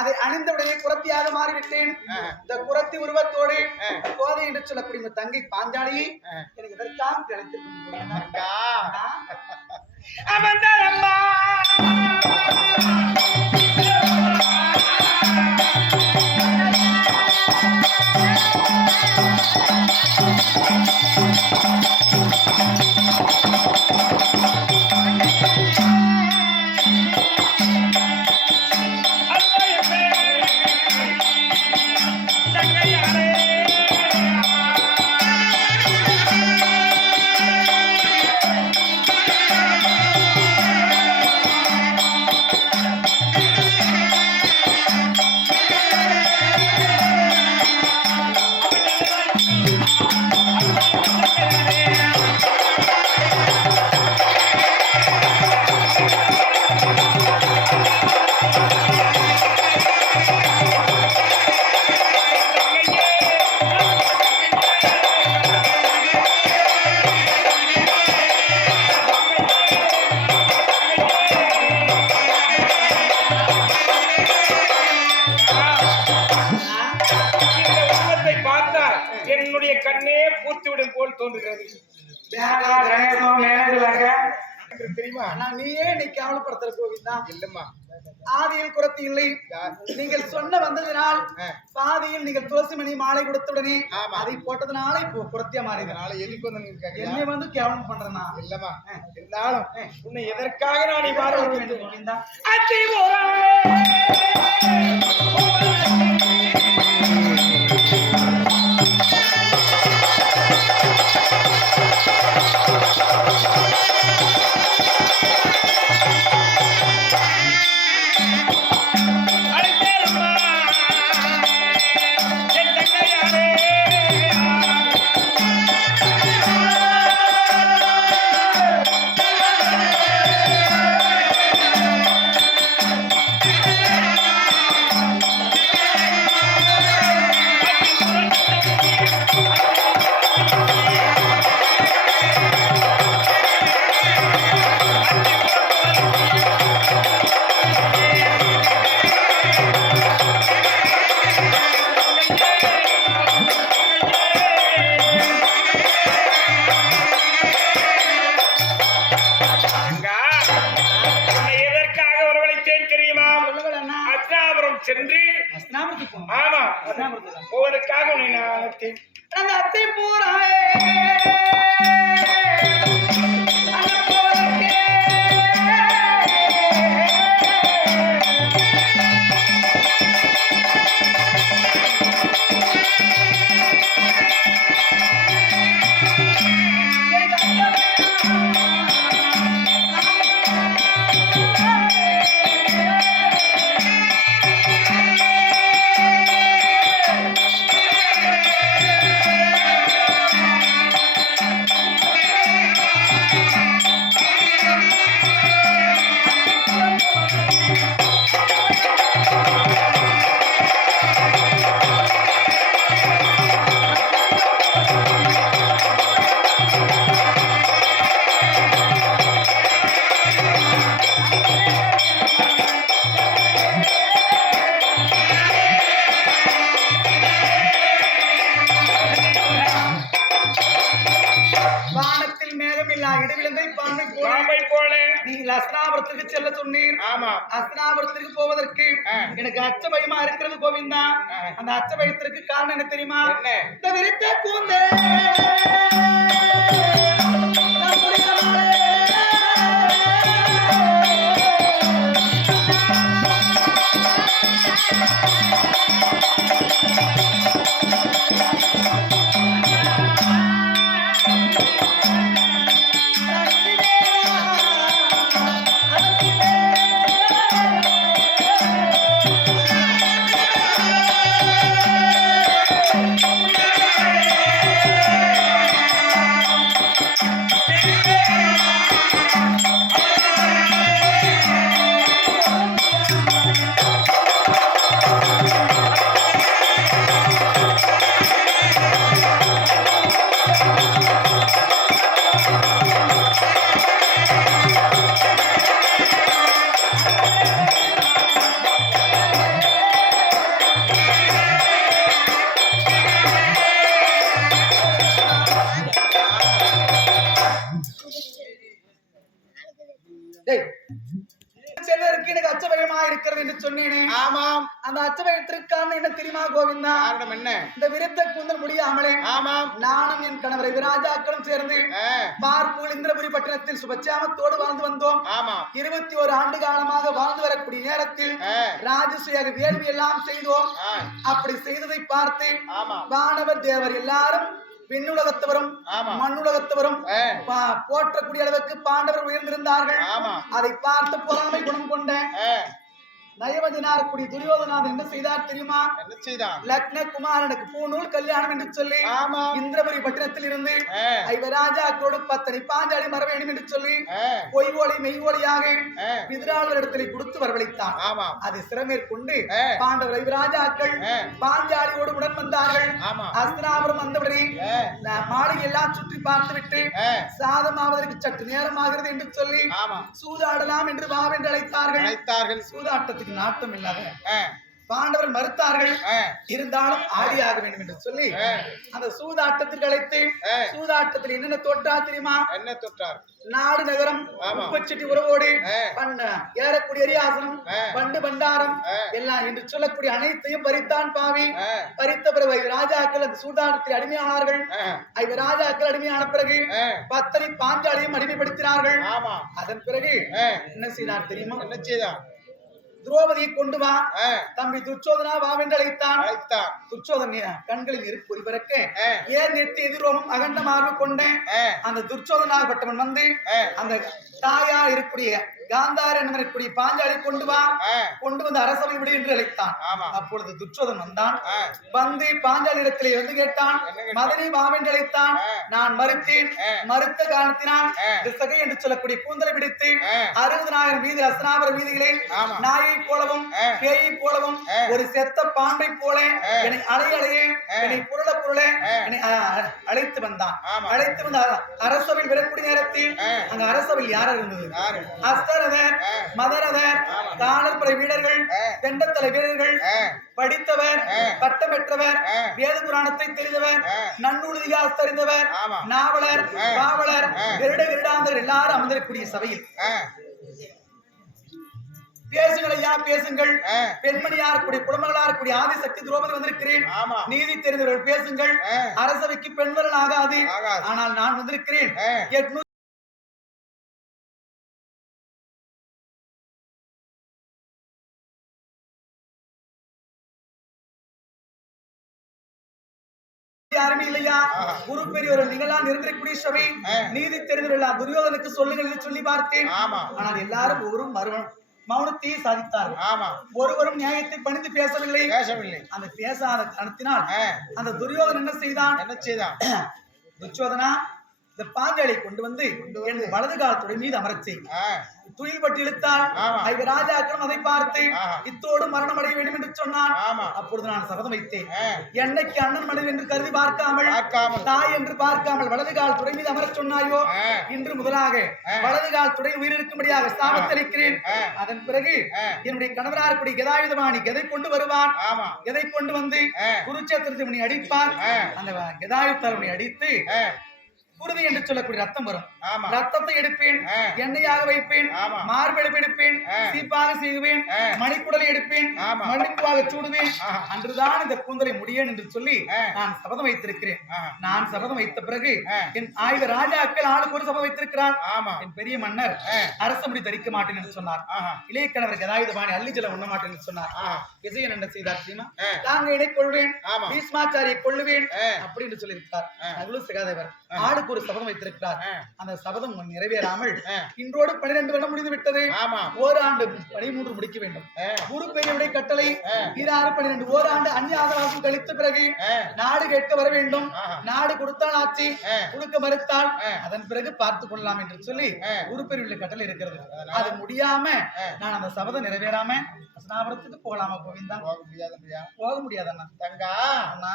அதை அணிந்தவுடனே குரத்தியாக மாறிவிட்டேன். இந்த குரத்தி உருவத்தோடு கோதை என்று சொல்லக்கூடிய தங்கை பாஞ்சாலியை எனக்கு இதற்காக கிடைத்திருக்கும். தெரியுமா? நீயே நீ கேவலப்படுத்துற கோவிந்தா. இல்லம்மா, ஆதியில் குரத்தி இல்லை. நீங்கள் சொன்ன வந்ததினால் பாதியில் நீங்கள் துளசிமணி மாலை கொடுத்தவுடனே அதை போட்டதுனால இப்போ குரத்தியா மாறினால எதுக்கு என்னை வந்து கேவலம் பண்றேனா? இல்லம்மா, இருந்தாலும் உன்னை எதற்காக நான் மாற வேண்டும் கோவிந்தா? சென்று ஆமா போவதற்காக உன்னை நான் அழைத்தேன். அந்த அத்தை பூராயே அஸ்தினாபுரத்துக்கு செல்ல சொன்னீர். அஸ்தினாபுரத்திற்கு போவதற்கு எனக்கு அச்ச பயமா இருக்கிறது கோவிந்தா. அந்த அச்ச பயத்திற்கு காரணம் என்ன தெரியுமா? இந்த விரித்த கூந்தே ஆமாம். அந்த அச்சபயத்திற்கான என்ன தெரியுமா கோவிந்தா? காரணம் என்ன? இந்த விருத்த கூந்தல் முடியாமலே ஆமாம். நானும் என் கணவர் விராஜாக்களும் சேர்ந்து பார்ப்பூர் இந்திரபுரி பட்டணத்தில் சுபச்சாமத்தோடு வாழ்ந்து வந்தோம். 21 ஆண்டு காலமாக வாழ்ந்து வரக்கூடிய நேரத்தில் ராஜசுயாக வேள்வி எல்லாம் செய்தோம். அப்படி செய்ததை பார்த்து வானவர் தேவர் எல்லாரும் விண்ணுலகத்தவரும் மண்ணுலகத்தவரும் போற்றக்கூடிய அளவுக்கு பாண்டவர் உயர்ந்திருந்தார்கள். அதை பார்த்து பொறாமை குணம் கொண்ட நயவதினார் கூடிய துரியோதனார் என்ன செய்தார் தெரியுமா? என்ன செய்தார்? லக்ன குமாரனுக்கு பூநூல் கல்யாணம் என்று சொல்லி இந்திரபுரி பட்டணத்தில் இருந்து ஐவராஜாக்களோடு பத்தனை பாஞ்சாலி மர வேண்டும் என்று சொல்லி பொய் ஒளி மெய் ஒளியாக பிதிராளரிடத்திலே கொடுத்து வரவழைத்தான். அதை சிறமேற்கொண்டு பாண்டவர் ஐவராஜாக்கள் பாஞ்சாலியோடு உடன் வந்தார்கள். அஸ்தினாபுரம் வந்தவுடனே மாளிகை எல்லாம் சுற்றி பார்த்துவிட்டு சாதமாவதற்கு சற்று நேரமாகிறது என்று சொல்லி சூதாடலாம் என்று வாவென்று அழைத்தார்கள். சூதாட்டத்துக்கு நாட்டம் இல்லாத பாண்டவர் மறுத்தார்கள். இருந்தாலும் ஆடியாக வேண்டும் என்று சொல்லி அந்த சூதாட்டத்திற்கு அழைத்து சூதாட்டத்தில் என்னென்ன தோற்றார் தெரியுமா? என்ன தோற்றார்? நாடு நகரம் உப்பச்சட்டி உறவோடு ஏறக்கூடிய அரியாசனம் பண்டு பண்டாரம் எல்லாம் என்று சொல்லக்கூடிய அனைத்தையும் பறித்தான் பாவி. பறித்த பிறகு ராஜாக்கள் அந்த சூதாட்டத்தில் அடிமையானார்கள். ராஜாக்கள் அடிமையான பிறகு பத்தனை பாஞ்சாலியும் அடிமைப்படுத்தினார்கள். அதன் பிறகு என்ன செய்தார் தெரியுமா? என்ன செய்தார்? திரௌபதியை கொண்டு வா தம்பி துச்சோதனா வாவென்று அழைத்தான். துச்சோதன கண்களில் நெருப்பு பொறிபறக்க ஏன் நெத்தி எதிரோமும் அகண்டமாக கொண்டேன். அந்த துச்சோதனாகப்பட்டவன் வந்து அந்த தாயா இருக்கக்கூடிய காந்தார் என்னக்கூடிய பாஞ்சாலி கொண்டு வா, கொண்டு வந்து அரசவை விடு என்று அழைத்தான். அப்பொழுது துச்சோதன் வந்தான். வந்து பாஞ்சாலி இடத்திலே வந்து கேட்டான். மதனி வாவென்று அழைத்தான். நான் மறுத்தேன். மறுத்த காரணத்தினால் திசகை என்று சொல்லக்கூடிய கூந்தலை பிடித்து 60,000 வீதி அஸ்தினாபுர வீதிகளே நாயை போலவும் பேயை போலவும் ஒரு செத்த பாம்பை போல என்னை அலையே என்னை புரள என்னை அழைத்து வந்தான். அழைத்து வந்த அரசவையில் வரக்கூடிய நேரத்தில் அங்க அரசவையில் யார் இருந்தது? அஸ்தரதர், மதரதர், காணல்புரை வீரர்கள், தெண்டத்தலை வீரர்கள், படித்தவர், பட்டம் பெற்றவர், வேத புராணத்தை தெரிந்தவர், நன்னூலியா தெரிந்தவர், நாவலர், பாவலர், கிருடாந்தர் எல்லாரும் அமர்ந்திருக்கக்கூடிய சபையில் பேசுங்கள் ஐயா, பேசுங்கள். பெண்மணியார் கூடிய குடும்பங்களார் கூடிய ஆதிசக்தி திரௌபதி வந்திருக்கிறேன். நீதி தெரிந்தவர்கள் பேசுங்கள். அரசவைக்கு பெண்வர்கள் ஆகாது. ஆனால் நான் வந்திருக்கிறேன். 800 யாருமே இல்லையா? குரு பெரியவர் நீங்களாம் இருந்திருக்கக்கூடிய சபை நீதி தெரிந்தவர்கள் துரியோதனுக்கு சொல்லுங்கள் என்று சொல்லி பார்த்தேன். ஆனால் எல்லாரும் ஒவ்வொரு மௌனத்தை சாதித்தார்கள். ஒருவரும் நியாயத்தை பணிந்து பேசவில்லை. அந்த பேசாத காரணத்தினால் அந்த துரியோதன் என்ன செய்தான்? துச்சோதனா, இந்த பாஞ்சாலை கொண்டு வந்து என் வலது காலத்துடைய மீது அமரச் செய். துயில் பட்டு இழுத்தால் ராஜாக்களும் அதை பார்த்து இத்தோடு மரணம் அடைய வேண்டும் என்று சொன்னான். அப்பொழுது நான் சபதம் வைத்தேன். என்னைக்கு அண்ணன் மனைவி என்று கருதி பார்க்காமல் தாய் என்று பார்க்காமல் வலது கால் துறை மீது அமரச் சொன்னாயோ, இன்று முதலாக வலது கால் துறை உயிரிழக்கும்படியாக சாபத்தளிக்கிறேன். அதன் பிறகு என்னுடைய கணவரார் கூடிய கதாயுதமானி எதை கொண்டு வருவான். எதை கொண்டு வந்து குருச்சேத்திரத்தை அடிப்பான். அந்த கதாயுத்தரனை அடித்து குருதி என்று சொல்லக்கூடிய ரத்தம் வரும். ரத்தத்தை எடுப்பேன், எண்ணெயாக வைப்பேன், மார்பெடுப்பு எடுப்பேன், சீப்பாக செய்வேன், மணிக்குடலை எடுப்பேன், மண்ணுக்குவாக சூடுவேன். அன்றுதான் இந்த கூந்தலை முடியேன் என்று சொல்லி நான் சபதம் வைத்திருக்கிறேன். நான் சபதம் வைத்த பிறகு என் ஆய்வு ராஜாக்கள் ஆளுக்கு ஒரு சபதம் வைத்திருக்கிறார். என் பெரிய மன்னர் அரச முடி தரிக்க மாட்டேன் என்று சொன்னார். இளைய கணவர் கதாயுதபாணி அள்ளி ஜலம் உண்ண மாட்டேன் என்று சொன்னார். விஜயன் என்ன செய்தார் தெரியுமா? தாங்கனை கொள்வேன், பீஷ்மாச்சாரியை கொள்ளுவேன் அப்படி என்று சொல்லியிருக்கிறார். அவ்வளவு சகாதேவர் ஆளுக்கு ஒரு சபதம் வைத்திருக்கிறார். அந்த சபதம் நிறைவேறாமல் இன்றோடு 12 வருடம் முடிந்து விட்டது. ஓராண்டு 13 முடிக்க வேண்டும். குரு பெரியவுடைய கட்டளை 12 ஓராண்டு அந்நியாசவாசம் கழித்த பிறகு நாடு கேட்க வர வேண்டும். நாடு கொடுத்தால் ஆட்சி, கொடுக்க மறுத்தால் அதன் பிறகு பார்த்துக் கொள்ளலாம் என்று சொல்லி குரு பெரியவுடைய கட்டளை இருக்கிறது. அது முடியாம நான் அந்த சபதம் நிறைவேறாம அஸ்தினாபுரத்துக்கு போகலாமா கோவிந்தா? போக முடியாதண்ணா. தங்கா அண்ணா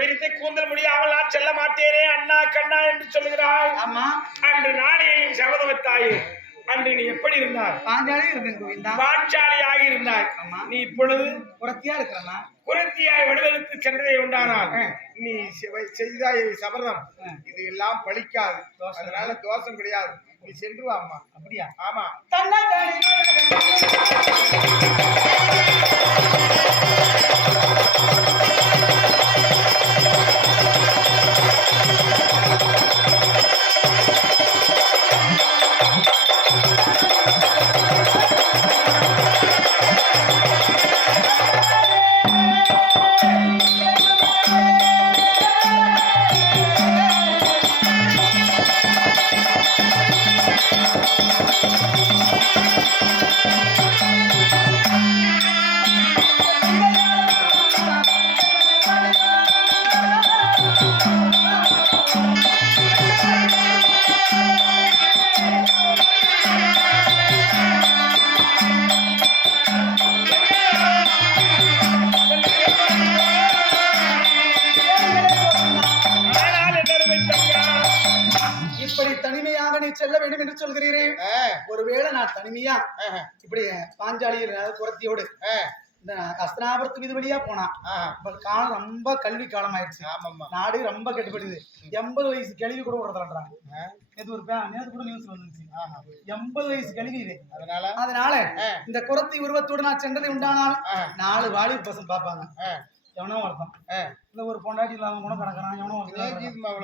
விரித்து கூந்தல் முடியாமல் நான் செல்ல மாட்டேனே அண்ணா கண்ணா என்று சொல்லுகிறாய். ஆமா. அன்று நானே சபதம் வைத்தாயே. அன்று நீ எப்படி இருந்தாய்? பாஞ்சாலியாக இருந்தேன் கோவிந்தா. பாஞ்சாலியாக இருந்தாய். நீ இப்பொழுது குரத்தியா இருக்கிறமா? குரத்தியாய் வடிவெடுத்து சென்றதே உண்டானால் நீ செய்தாய் சபதம் இது எல்லாம் பலிக்காது. அதனால தோஷம் கிடையாது. நீ சென்று வா அம்மா. அப்படியா? ஆமா. செல்ல வேண்டும் என்று சொல்கிறீரே. ஒருவேளை நான் தனிமையா இப்படி பாஞ்சாலியில் குரத்தியோடு இந்த அஸ்தினாபுரத்து வீதி வழியா போனா காலம் ரொம்ப கல்வி காலம் ஆயிடுச்சு. நாடு ரொம்ப கெட்டுப்படுது. 80 வயசு கல்வி கூட விடுறதான்றாங்க. நேற்று கூட நியூஸ் வந்துச்சு. 80 வயசு கல்வி இது. அதனால இந்த குரத்தி உருவத்தோடு நான் சென்றதை உண்டானால் 4 வாலிப பசங்க பாப்பாங்க. எவனோ ஒருத்தன் இல்ல ஒரு பொண்டாட்டி இல்லாம கூட கிடக்குறான். எவனோ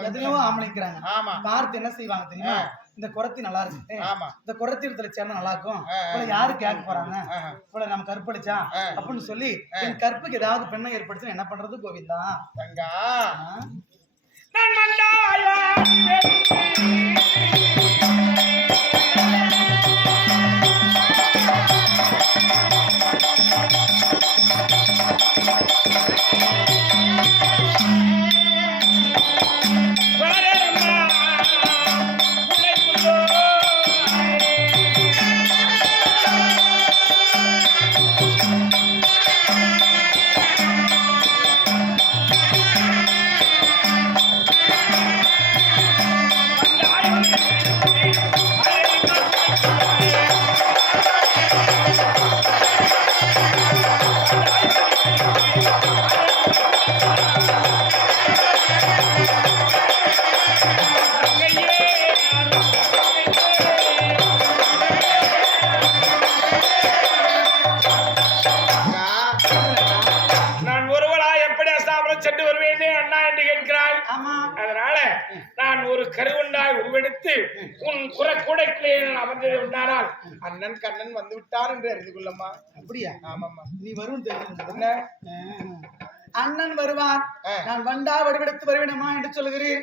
எத்தனையோ ஆம்பளைக்கிறாங்க. பார்த்து என்ன செய்வாங்க தெரியுமா? இந்த குரத்தி நல்லா இருக்கு, இந்த குரத்தி இடத்துல சேர்ந்தா நல்லா இருக்கும், யாரு கேட்க போறாங்க, நம்ம கற்பழிச்சா அப்படின்னு சொல்லி என் கற்புக்கு ஏதாவது பெண்ணை ஏற்படுத்தி என்ன பண்றது கோவிந்தா? அண்ணன் கண்ணன் வந்து விட்டார் என்று அறிந்து கொள்ளம்மா. அப்படியா? ஆமாம்மா. நீ வரும் தெரியும். அண்ணன் வருவான், நான் வண்டா வடிவெடுத்து வருவேனம்மா என்று சொல்லுகிறேன்.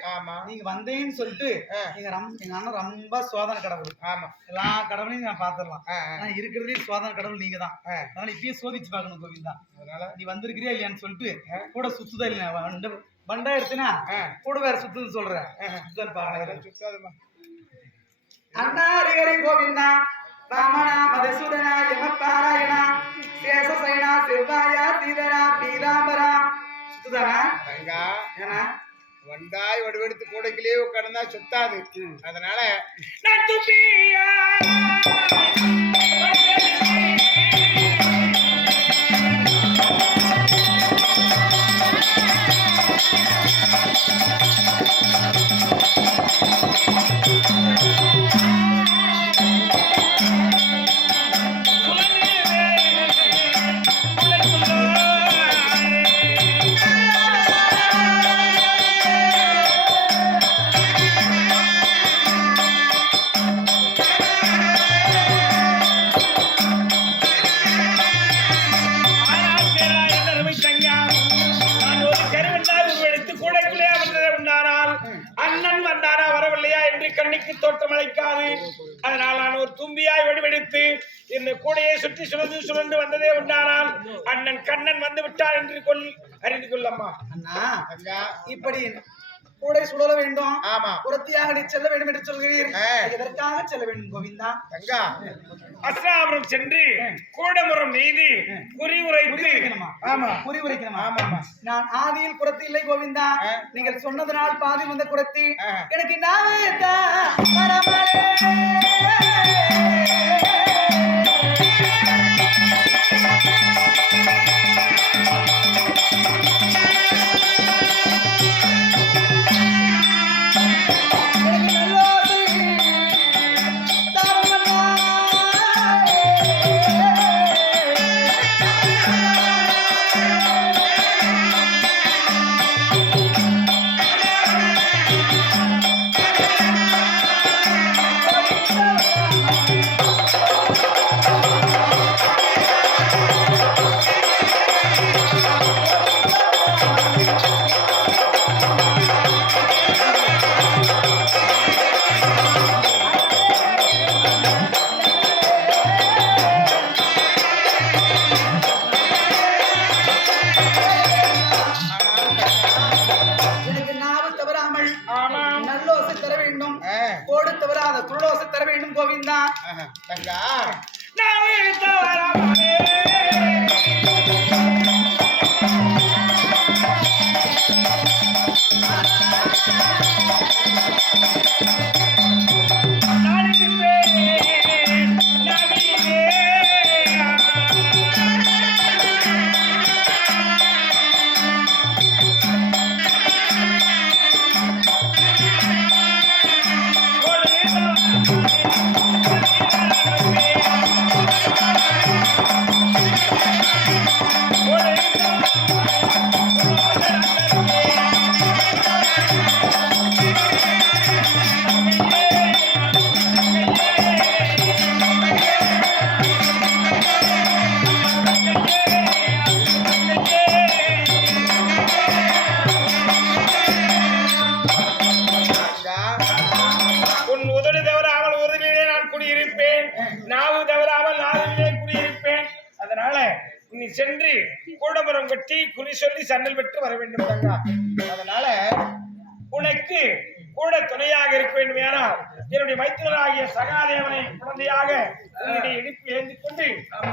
நீங்க வந்தேன்னு சொல்லிட்டு எங்க அண்ணன் ரொம்ப சோதனை கடவுள். ஆமா, எல்லா கடவுளையும் நான் பாத்துடலாம். ஆனா இருக்கிறதே சோதனை கடவுள் நீங்க தான். அதனால இப்பயே சோதிச்சு பார்க்கணும் கோவிந்தா. அதனால நீ வந்திருக்கிறியா இல்லையான்னு சொல்லிட்டு கூட சுத்துதா இல்லையா? வண்டா எடுத்துனா கூட வேற சுத்துன்னு சொல்றேன். சுத்தாதுமா. அண்ணா ஹரி கோவிந்தா வாமனா மதசூதனா யமபாராயணா சேஷசைனா சிவாயா தீதரா பீதாம்பரா சுத்துதானா? ஏன்னா வண்டாய் வடிவெடுத்து கூடைக்கிலே உட்கார்ந்தா சுத்தாது. அதனால நான் துப்பியா தோற்றமளிக்காது. அதனால் நான் ஒரு தும்பியாய் வடிவெடுத்து இந்த கூடையை சுற்றி சுழந்து சுழந்து வந்ததே உண்டானால் அண்ணன் கண்ணன் வந்து விட்டார் என்று அறிந்து கொள்ளம்மா. அண்ணா இப்படி கூடை சுழல வேண்டும் ஆமா புறத்தியாக நீ செல்ல வேண்டும் என்று சொல்கிறீர் எதற்காக செல்ல வேண்டும் கோவிந்தா தங்கா அஸ்ராபுரம் சென்று கூடமுறம் நெய்து குறி உரைத்து ஆமா குறி உரைக்கணுமா ஆமா நான் ஆதியில் குறத்தி இல்லை கோவிந்தா நீங்கள் சொன்னதனால் பாதி வந்த குறத்தி எனக்கு நாவே கோடு தவறாத துளோசை தர வேண்டும் கோவிந்தா தங்கா சென்று கூடமரம் கட்டி குறி சொல்லி சன்னல் பெற்று வர வேண்டும் தங்கா அதனால உனக்கு கூட துணையாக இருக்க வேண்டும் ஏனால் என்னுடைய மைத்திரனாகிய சகாதேவனை குழந்தையாக உன்னுடைய இடுப்பில் ஏந்தி கொண்டு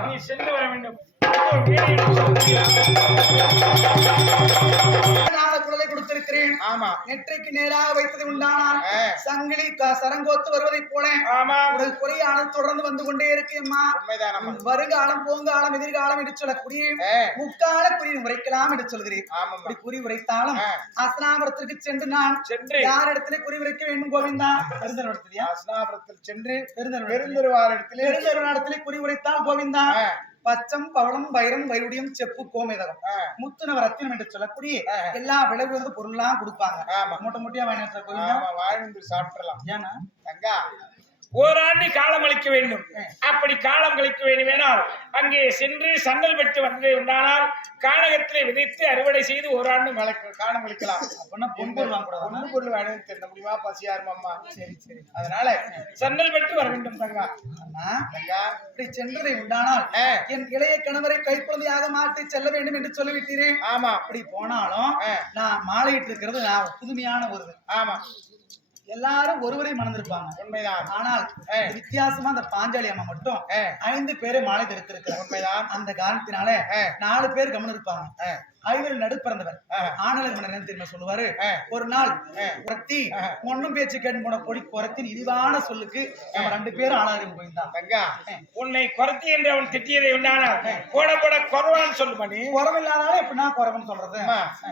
நீ சென்று வர வேண்டும் குழலை கொடுத்திருக்கிறேன் ஆமா நெற்றைக்கு நேராக வைத்தது உண்டானால் சங்கிலி சரங்கோத்து வருவதைப் போல உடல் குறையானது தொடர்ந்து வந்து கொண்டே இருக்கேம்மா வருகாலம் போங்காலம் எதிர்காலம் என்று சொல்லக்கூடிய முக்கால குறி உரைக்கலாம் என்று சொல்கிறேன் அப்படி குறி உரைத்தாலும் அஸ்னாபுரத்திற்கு சென்று நான் யார் இடத்துல குறி உரைக்க வேண்டும் கோவிந்தா பெருந்தரத்திலையா அஸ்னாபுரத்தில் சென்று பெருந்தருவார் இடத்திலே குறி உரைத்தால் கோவிந்தா பச்சம் பவளம் வைரம் வைருடியம் செப்பு கோமேதகம் முத்துனவ ரத்தினம் என்று சொல்லக்கூடிய எல்லா விளைவுறது பொருள்லாம் கொடுப்பாங்க மூட்டை மூட்டையா வாழ்ந்து சாப்பிடலாம் ஏன்னா தங்கா ஓராண்டு காலம் அளிக்க வேண்டும் அப்படி காலம் கழிக்க வேண்டும் என்றால் அங்கே சென்று சன்னல் பெற்று வந்து உண்டானால் கானகத்திலே விதைத்து அறுவடை செய்து ஓராண்டு காலம் கழிக்கலாம் அப்படின்னா பொன் பொருள் வேணும் தெரிய முடியுமா பசியாருமாம்மா சரி சரி அதனால சன்னல் பெற்று வர வேண்டும் தங்கா தங்கா இப்படி சென்றதை உண்டானால் என் இளைய கணவரை கைக்குழந்தையாக மாற்றி செல்ல வேண்டும் என்று சொல்லிவிட்டீரேன் ஆமா அப்படி போனாலும் நான் மாலையிட்டு இருக்கிறது நான் புதுமையான ஒரு ஆமா எல்லாரும் ஒருவரை மணந்திருப்பாங்க உண்மைதான் ஆனால் வித்தியாசமா அந்த பாஞ்சாலி அம்மா மட்டும் 5 பேரை மாலை தெரிவித்திருக்கிறார் உண்மைதான் அந்த காரணத்தினால 4 பேர் கவனம் இருப்பாங்க 5 நடுப்பிறந்தவர் ஆனலர் மன்னர் தெரியுமா சொல்லுவாரு ஒரு நாள் குறத்தி ஒன்னும் பேச்சு கேட்டு போன பொடி குறத்தின் இழிவான சொல்லுக்கு நம்ம 2 பேரும் ஆளாரியம் போயிருந்தான் தங்கா உன்னை குறத்தி என்று அவன் திட்டியதை உண்டான போட போட குறவான்னு சொல்லு பண்ணி குறவு இல்லாதாலும் எப்படின்னா குறவன்னு சொல்றது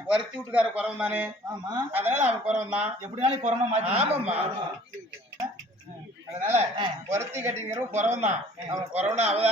குறத்தி வீட்டுக்கார குறவன் தானே ஆமா அதனால அவன் குறவன் தான் எப்படினாலும் குறவனா மாத்தி ஆமாம்மா அதனால குறத்தி கட்டிங்கிறவன் குறவன் தான் அவன் குறவனா அவதான்